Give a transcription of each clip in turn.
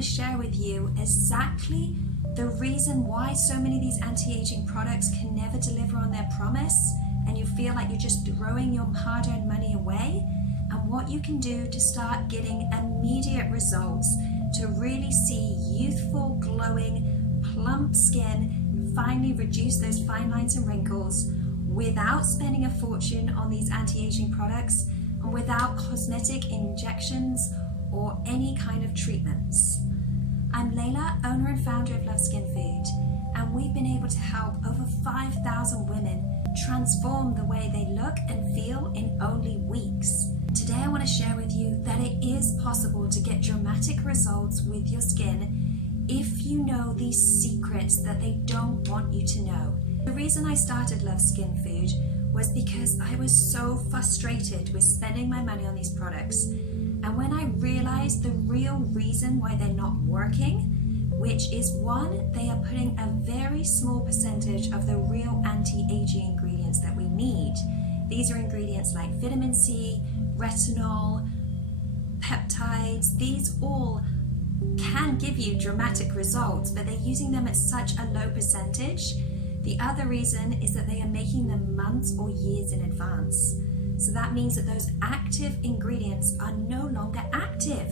to share with you exactly the reason why so many of these anti-aging products can never deliver on their promise, and you feel like you're just throwing your hard-earned money away, and what you can do to start getting immediate results to really see youthful, glowing, plump skin, finally reduce those fine lines and wrinkles without spending a fortune on these anti-aging products and without cosmetic injections or any kind of treatments. I'm Layla, owner and founder of Love Skin Food, and we've been able to help over 5,000 women transform the way they look and feel in only weeks. Today I want to share with you that it is possible to get dramatic results with your skin if you know these secrets that they don't want you to know. The reason I started Love Skin Food was because I was so frustrated with spending my money on these products. And when I realized the real reason why they're not working, which is one, they are putting a very small percentage of the real anti-aging ingredients that we need. These are ingredients like vitamin C, retinol, peptides. These all can give you dramatic results, but they're using them at such a low percentage. The other reason is that they are making them months or years in advance. So that means that those active ingredients are no longer active.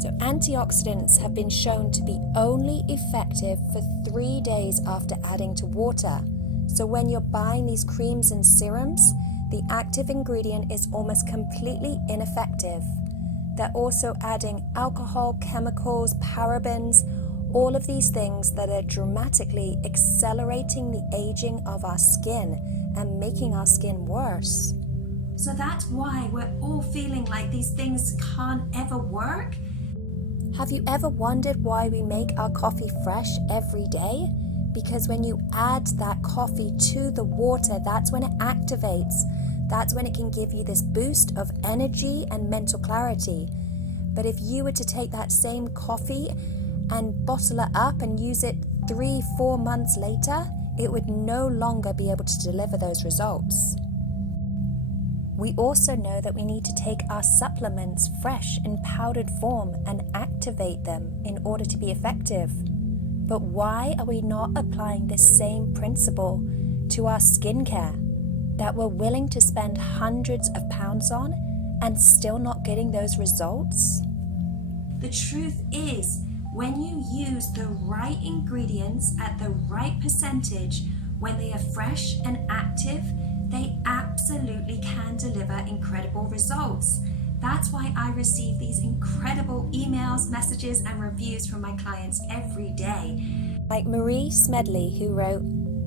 So antioxidants have been shown to be only effective for 3 days after adding to water. So when you're buying these creams and serums, the active ingredient is almost completely ineffective. They're also adding alcohol, chemicals, parabens, all of these things that are dramatically accelerating the aging of our skin and making our skin worse. So that's why we're all feeling like these things can't ever work. Have you ever wondered why we make our coffee fresh every day? Because when you add that coffee to the water, that's when it activates. That's when it can give you this boost of energy and mental clarity. But if you were to take that same coffee and bottle it up and use it 3-4 months later, it would no longer be able to deliver those results. We also know that we need to take our supplements fresh in powdered form and activate them in order to be effective. But why are we not applying this same principle to our skincare that we're willing to spend hundreds of pounds on and still not getting those results? The truth is, when you use the right ingredients at the right percentage, when they are fresh and active, they absolutely can deliver incredible results. That's why I receive these incredible emails, messages, and reviews from my clients every day. Like Marie Smedley, who wrote,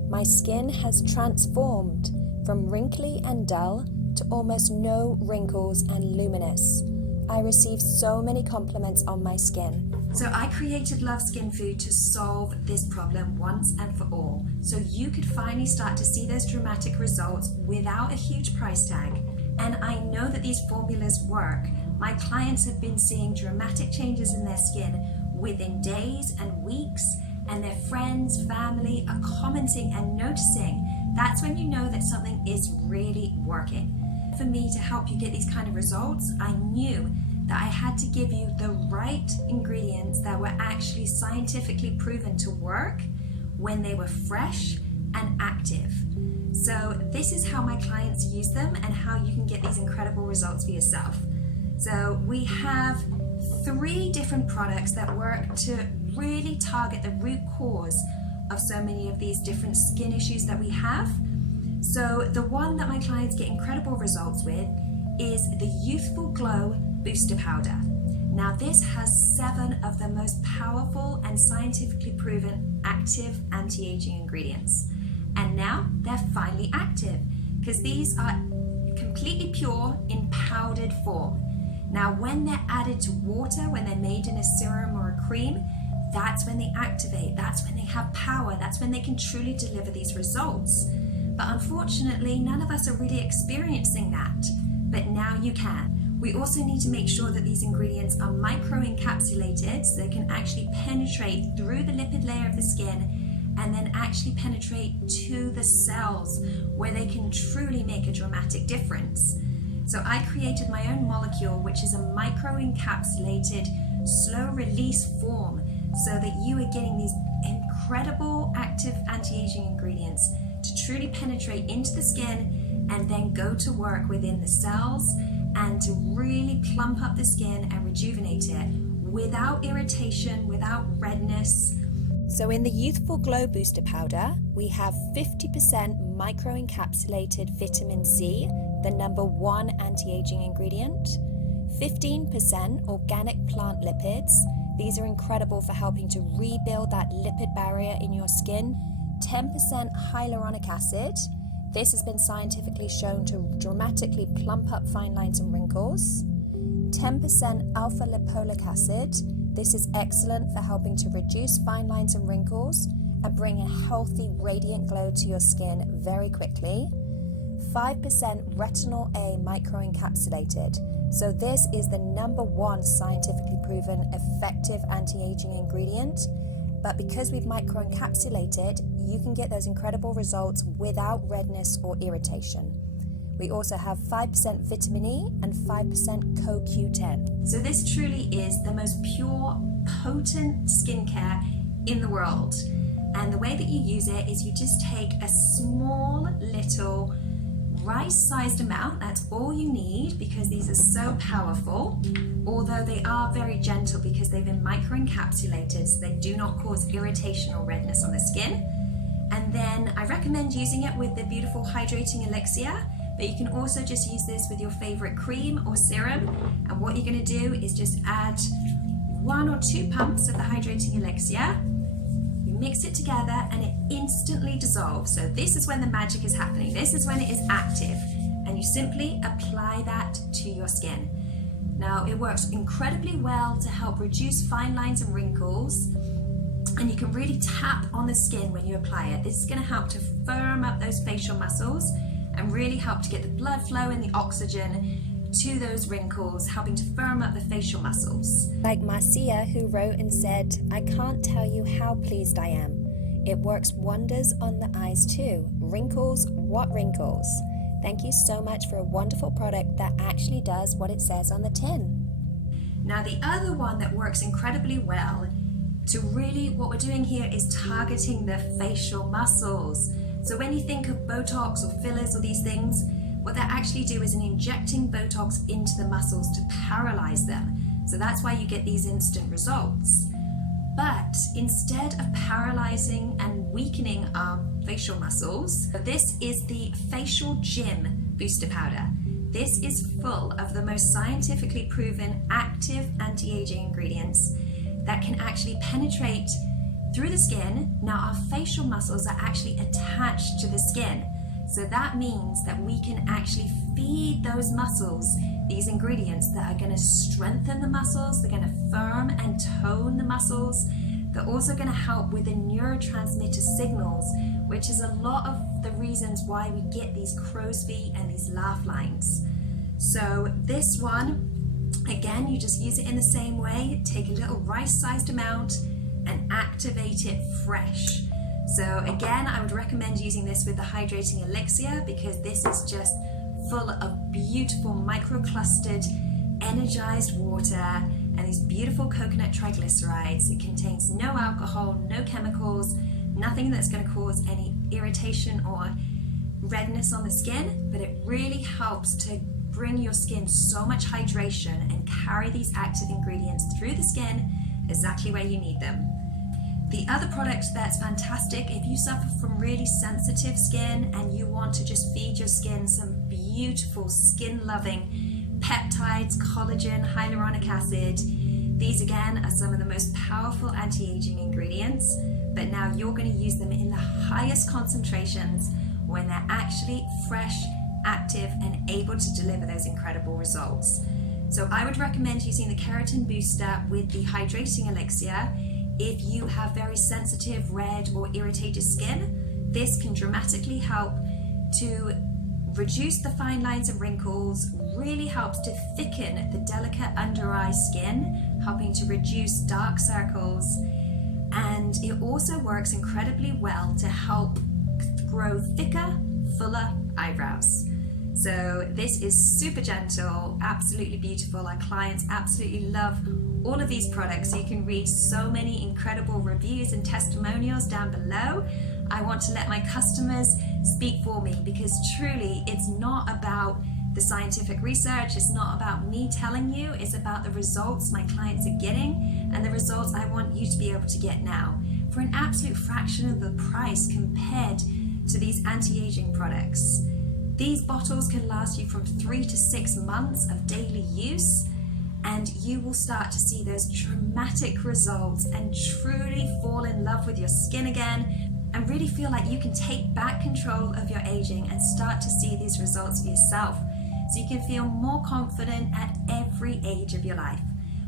"My skin has transformed from wrinkly and dull to almost no wrinkles and luminous. I receive so many compliments on my skin." So I created Love Skin Food to solve this problem once and for all, so you could finally start to see those dramatic results without a huge price tag. And I know that these formulas work. My clients have been seeing dramatic changes in their skin within days and weeks, and their friends, family are commenting and noticing. That's when you know that something is really working. For me to help you get these kind of results, I knew that I had to give you the right ingredients that were actually scientifically proven to work when they were fresh and active. So this is how my clients use them and how you can get these incredible results for yourself. So we have 3 different products that work to really target the root cause of so many of these different skin issues that we have. So the one that my clients get incredible results with is the Youthful Glow Booster Powder. Now this has 7 of the most powerful and scientifically proven active anti-aging ingredients. And now they're finally active because these are completely pure in powdered form. Now when they're added to water, when they're made in a serum or a cream, that's when they activate, that's when they have power, that's when they can truly deliver these results. But unfortunately, none of us are really experiencing that, but now you can. We also need to make sure that these ingredients are microencapsulated so they can actually penetrate through the lipid layer of the skin and then actually penetrate to the cells where they can truly make a dramatic difference. So I created my own molecule, which is a microencapsulated slow release form so that you are getting these incredible active anti-aging ingredients to truly penetrate into the skin and then go to work within the cells and to really plump up the skin and rejuvenate it without irritation, without redness. So in the Youthful Glow Booster Powder, we have 50% microencapsulated vitamin C, the number one anti-aging ingredient, 15% organic plant lipids. These are incredible for helping to rebuild that lipid barrier in your skin. 10% hyaluronic acid. This has been scientifically shown to dramatically plump up fine lines and wrinkles. 10% alpha lipoic acid. This is excellent for helping to reduce fine lines and wrinkles and bring a healthy, radiant glow to your skin very quickly. 5% retinol A microencapsulated. So this is the number one scientifically proven effective anti-aging ingredient. But because we've microencapsulated, you can get those incredible results without redness or irritation. We also have 5% vitamin E and 5% CoQ10. So this truly is the most pure, potent skincare in the world. And the way that you use it is you just take a small little rice-sized amount. That's all you need because these are so powerful, although they are very gentle because they've been microencapsulated so they do not cause irritation or redness on the skin. And then I recommend using it with the beautiful hydrating elixir, but you can also just use this with your favorite cream or serum. And what you're going to do is just add 1 or 2 pumps of the hydrating elixir. You mix it together and it instantly dissolves. So this is when the magic is happening. This is when it is active. And you simply apply that to your skin. Now it works incredibly well to help reduce fine lines and wrinkles. And you can really tap on the skin when you apply it. This is going to help to firm up those facial muscles and really help to get the blood flow and the oxygen to those wrinkles, helping to firm up the facial muscles. Like Marcia, who wrote and said, "I can't tell you how pleased I am. It works wonders on the eyes too. Wrinkles, what wrinkles?" Thank you so much for a wonderful product that actually does what it says on the tin. Now the other one that works incredibly well to really, what we're doing here is targeting the facial muscles. So when you think of Botox or fillers or these things, what they actually do is injecting Botox into the muscles to paralyze them. So that's why you get these instant results. But instead of paralyzing and weakening our facial muscles, this is the Facial Gym Booster Powder. This is full of the most scientifically proven active anti-aging ingredients that can actually penetrate through the skin. Now our facial muscles are actually attached to the skin. So that means that we can actually feed those muscles these ingredients that are going to strengthen the muscles, they're going to firm and tone the muscles. They're also going to help with the neurotransmitter signals, which is a lot of the reasons why we get these crow's feet and these laugh lines. So this one, again, you just use it in the same way. Take a little rice-sized amount and activate it fresh. So again, I would recommend using this with the hydrating elixir because this is just full of beautiful microclustered energized water and these beautiful coconut triglycerides. It contains no alcohol, no chemicals, nothing that's going to cause any irritation or redness on the skin, but it really helps to bring your skin so much hydration and carry these active ingredients through the skin exactly where you need them. The other product that's fantastic, if you suffer from really sensitive skin and you want to just feed your skin some beautiful skin-loving peptides, collagen, hyaluronic acid, these again are some of the most powerful anti-aging ingredients, but now you're going to use them in the highest concentrations when they're actually fresh, active, and able to deliver those incredible results. So I would recommend using the Keratin Booster with the hydrating elixir. If you have very sensitive, red, or irritated skin, this can dramatically help to reduce the fine lines and wrinkles, really helps to thicken the delicate under eye skin, helping to reduce dark circles, and it also works incredibly well to help grow thicker, fuller eyebrows. So this is super gentle, absolutely beautiful. Our clients absolutely love all of these products. You can read so many incredible reviews and testimonials down below. I want to let my customers speak for me, because truly it's not about the scientific research, it's not about me telling you, it's about the results my clients are getting and the results I want you to be able to get now for an absolute fraction of the price compared to these anti-aging products. These bottles can last you from 3 to 6 months of daily use, and you will start to see those dramatic results and truly fall in love with your skin again, and really feel like you can take back control of your aging and start to see these results for yourself, so you can feel more confident at every age of your life.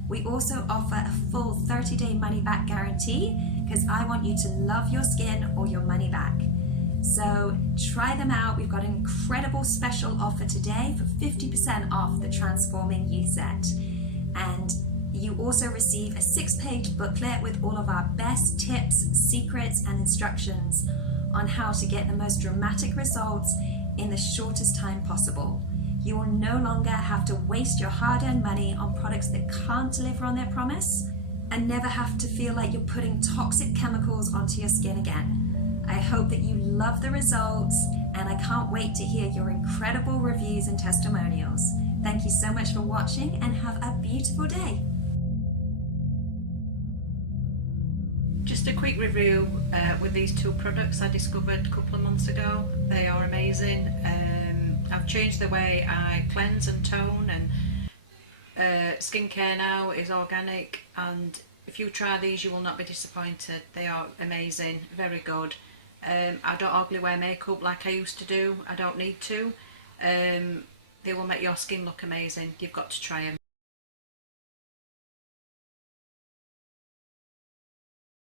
We also offer a full 30-day money-back guarantee, because I want you to love your skin or your money back. So try them out. We've got an incredible special offer today for 50% off the Transforming You set. And you also receive a 6-page booklet with all of our best tips, secrets, and instructions on how to get the most dramatic results in the shortest time possible. You will no longer have to waste your hard-earned money on products that can't deliver on their promise, and never have to feel like you're putting toxic chemicals onto your skin again. I hope that you love the results, and I can't wait to hear your incredible reviews and testimonials. Thank you so much for watching, and have a beautiful day. Just a quick review with these two products I discovered a couple of months ago. They are amazing. I've changed the way I cleanse and tone, and skincare now is organic, and if you try these you will not be disappointed. They are amazing, very good. I don't hardly wear makeup like I used to do. I don't need to. They will make your skin look amazing. You've got to try them.